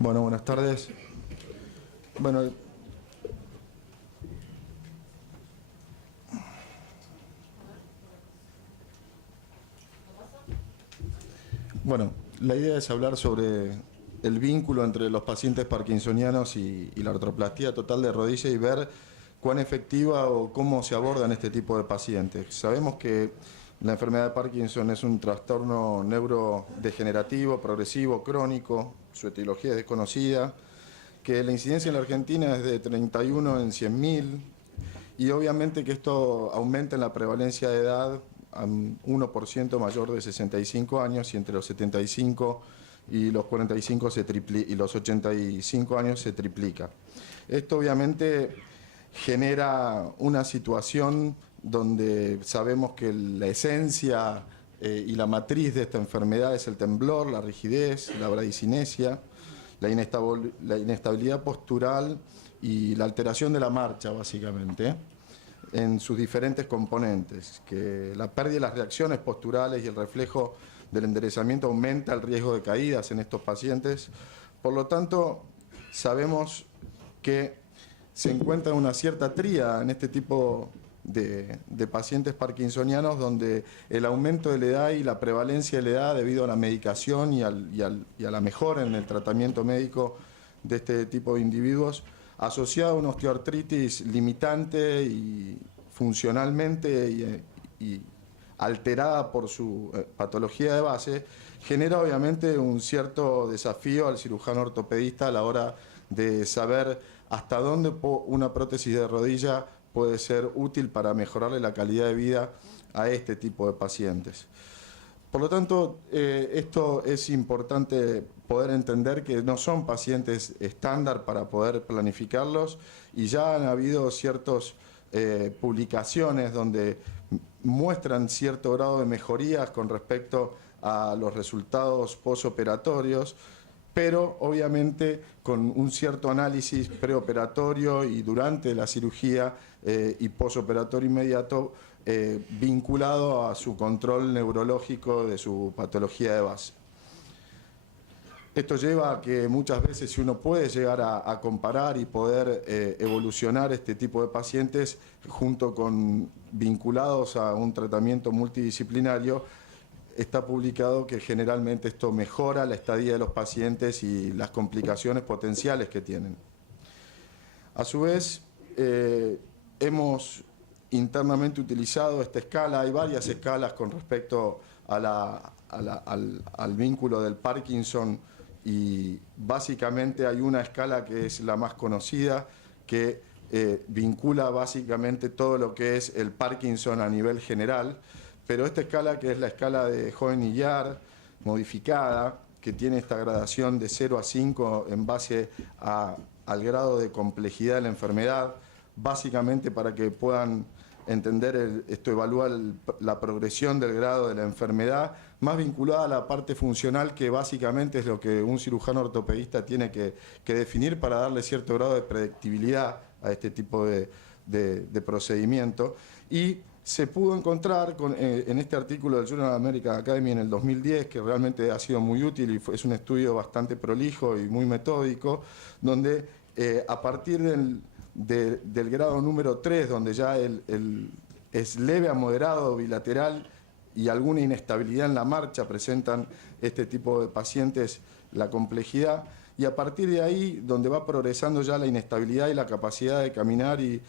Bueno, buenas tardes. Bueno, bueno, la idea es hablar sobre el vínculo entre los pacientes parkinsonianos y la artroplastía total de rodilla y ver cuán efectiva o cómo se abordan este tipo de pacientes. Sabemos que la enfermedad de Parkinson es un trastorno neurodegenerativo, progresivo, crónico, su etiología es desconocida, que la incidencia en la Argentina es de 31 en 100.000 y obviamente que esto aumenta en la prevalencia de edad a un 1% mayor de 65 años y entre los 75 y los 45 y los 85 años se triplica. Esto obviamente genera una situación donde sabemos que la esencia y la matriz de esta enfermedad es el temblor, la rigidez, la bradicinesia, la inestabilidad postural y la alteración de la marcha, básicamente, en sus diferentes componentes, que la pérdida de las reacciones posturales y el reflejo del enderezamiento aumenta el riesgo de caídas en estos pacientes. Por lo tanto, sabemos que se encuentra una cierta tríada en este tipo de pacientes parkinsonianos donde el aumento de la edad y la prevalencia de la edad debido a la medicación y a la mejora en el tratamiento médico de este tipo de individuos asociado a una osteoartritis limitante y funcionalmente y alterada por su patología de base, genera obviamente un cierto desafío al cirujano ortopedista a la hora de saber hasta dónde una prótesis de rodilla puede ser útil para mejorarle la calidad de vida a este tipo de pacientes. Por lo tanto, esto es importante poder entender que no son pacientes estándar para poder planificarlos y ya han habido ciertas publicaciones donde muestran cierto grado de mejorías con respecto a los resultados postoperatorios, pero obviamente con un cierto análisis preoperatorio y durante la cirugía y postoperatorio inmediato vinculado a su control neurológico de su patología de base. Esto lleva a que muchas veces si uno puede llegar a comparar y poder evolucionar este tipo de pacientes junto con vinculados a un tratamiento multidisciplinario, está publicado que generalmente esto mejora la estadía de los pacientes y las complicaciones potenciales que tienen. A su vez, hemos internamente utilizado esta escala, hay varias escalas con respecto a al vínculo del Parkinson y básicamente hay una escala que es la más conocida que vincula básicamente todo lo que es el Parkinson a nivel general, pero esta escala que es la escala de Hoehn-Yahr modificada, que tiene esta gradación de 0 a 5 en base al grado de complejidad de la enfermedad, básicamente para que puedan entender, esto evalúa la progresión del grado de la enfermedad, más vinculada a la parte funcional, que básicamente es lo que un cirujano ortopedista tiene que definir para darle cierto grado de predictibilidad a este tipo de procedimiento. Y se pudo encontrar en este artículo del Journal of American Academy en el 2010, que realmente ha sido muy útil y es un estudio bastante prolijo y muy metódico, donde a partir del grado número 3, donde ya es leve a moderado bilateral y alguna inestabilidad en la marcha, presentan este tipo de pacientes la complejidad, y a partir de ahí, donde va progresando ya la inestabilidad y la capacidad de caminar y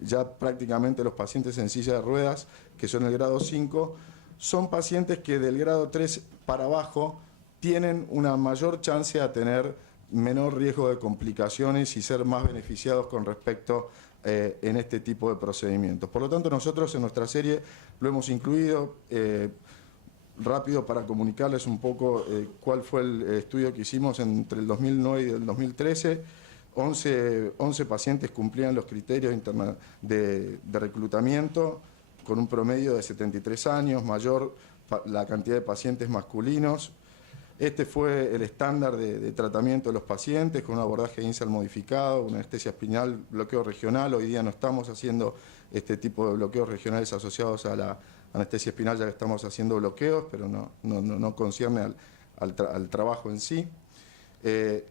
ya prácticamente los pacientes en silla de ruedas, que son el grado 5, son pacientes que del grado 3 para abajo tienen una mayor chance a tener menor riesgo de complicaciones y ser más beneficiados con respecto en este tipo de procedimientos. Por lo tanto, nosotros en nuestra serie lo hemos incluido. Rápido para comunicarles un poco cuál fue el estudio que hicimos entre el 2009 y el 2013. 11 pacientes cumplían los criterios de reclutamiento con un promedio de 73 años, mayor la cantidad de pacientes masculinos. Este fue el estándar de tratamiento de los pacientes con un abordaje inicial modificado, una anestesia espinal, bloqueo regional. Hoy día no estamos haciendo este tipo de bloqueos regionales asociados a la anestesia espinal, ya que estamos haciendo bloqueos, pero no concierne al trabajo en sí. De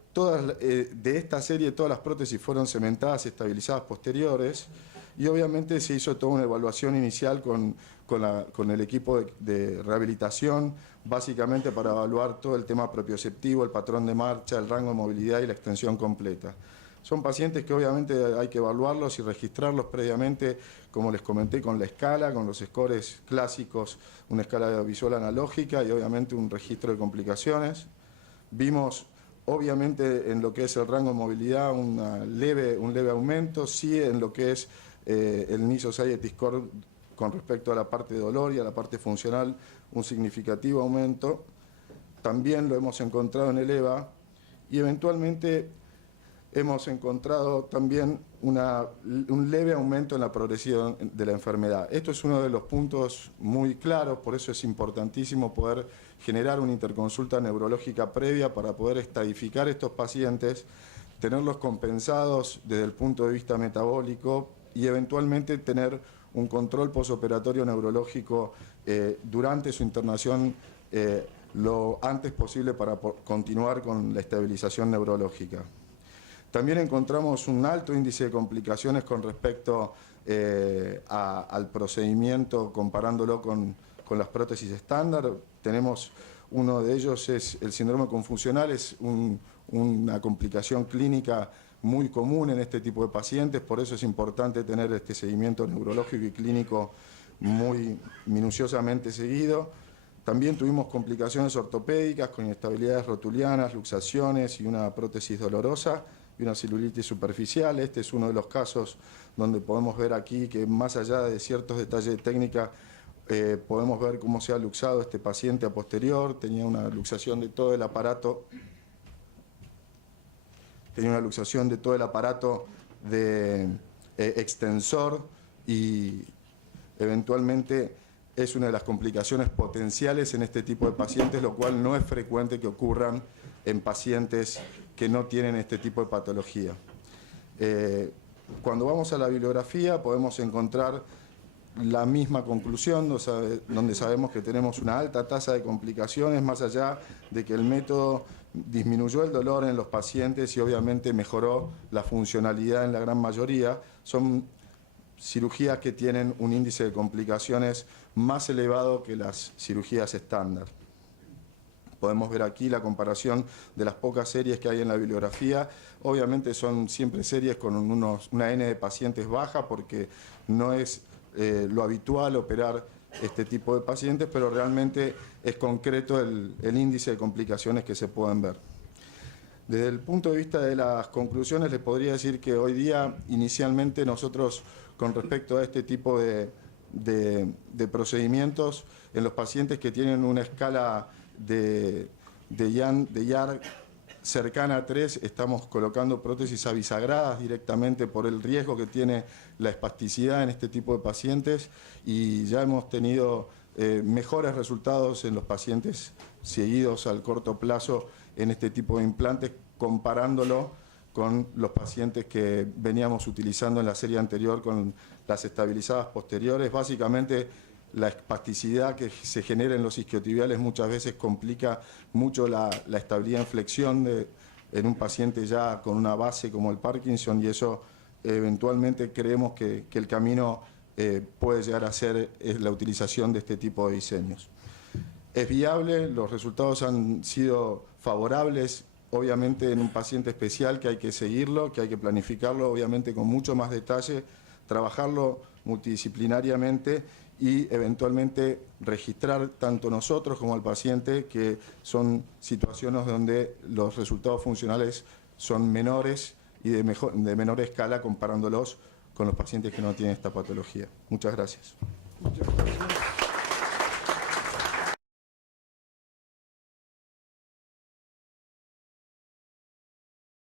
esta serie todas las prótesis fueron cementadas y estabilizadas posteriores, y obviamente se hizo toda una evaluación inicial con el equipo de rehabilitación, básicamente para evaluar todo el tema propioceptivo, el patrón de marcha, el rango de movilidad y la extensión completa. Son pacientes que obviamente hay que evaluarlos y registrarlos previamente, como les comenté, con la escala, con los scores clásicos, una escala visual analógica y obviamente un registro de complicaciones. Vimos obviamente en lo que es el rango de movilidad un leve aumento, sí en lo que es el Knee Society Score con respecto a la parte de dolor y a la parte funcional, un significativo aumento. También lo hemos encontrado en el EVA y eventualmente hemos encontrado también un leve aumento en la progresión de la enfermedad. Esto es uno de los puntos muy claros, por eso es importantísimo poder generar una interconsulta neurológica previa para poder estadificar estos pacientes, tenerlos compensados desde el punto de vista metabólico y eventualmente tener un control posoperatorio neurológico durante su internación lo antes posible para continuar con la estabilización neurológica. También encontramos un alto índice de complicaciones con respecto al procedimiento, comparándolo con las prótesis estándar. Tenemos uno de ellos, es el síndrome confusional, es una complicación clínica muy común en este tipo de pacientes, por eso es importante tener este seguimiento neurológico y clínico muy minuciosamente seguido. También tuvimos complicaciones ortopédicas con inestabilidades rotulianas, luxaciones y una prótesis dolorosa y una celulitis superficial. Este es uno de los casos donde podemos ver aquí que más allá de ciertos detalles de técnica, podemos ver cómo se ha luxado este paciente a posterior. Tenía una luxación de todo el aparato, de extensor y eventualmente es una de las complicaciones potenciales en este tipo de pacientes, lo cual no es frecuente que ocurran en pacientes que no tienen este tipo de patología. Cuando vamos a la bibliografía podemos encontrar la misma conclusión, donde sabemos que tenemos una alta tasa de complicaciones, más allá de que el método disminuyó el dolor en los pacientes y obviamente mejoró la funcionalidad en la gran mayoría. Son cirugías que tienen un índice de complicaciones más elevado que las cirugías estándar. Podemos ver aquí la comparación de las pocas series que hay en la bibliografía. Obviamente son siempre series con una N de pacientes baja porque no es lo habitual operar este tipo de pacientes, pero realmente es concreto el índice de complicaciones que se pueden ver. Desde el punto de vista de las conclusiones, les podría decir que hoy día, inicialmente, nosotros, con respecto a este tipo de procedimientos, en los pacientes que tienen una escala de YAR cercana a 3, estamos colocando prótesis abisagradas directamente por el riesgo que tiene la espasticidad en este tipo de pacientes y ya hemos tenido mejores resultados en los pacientes seguidos al corto plazo en este tipo de implantes, comparándolo con los pacientes que veníamos utilizando en la serie anterior con las estabilizadas posteriores. Básicamente, la espasticidad que se genera en los isquiotibiales muchas veces complica mucho la estabilidad en flexión en un paciente ya con una base como el Parkinson, y eso eventualmente creemos que el camino puede llegar a ser la utilización de este tipo de diseños. Es viable, los resultados han sido favorables, obviamente en un paciente especial que hay que seguirlo, que hay que planificarlo obviamente con mucho más detalle, trabajarlo multidisciplinariamente y eventualmente registrar tanto nosotros como al paciente, que son situaciones donde los resultados funcionales son menores y de menor escala comparándolos con los pacientes que no tienen esta patología. Muchas gracias. Muchas gracias.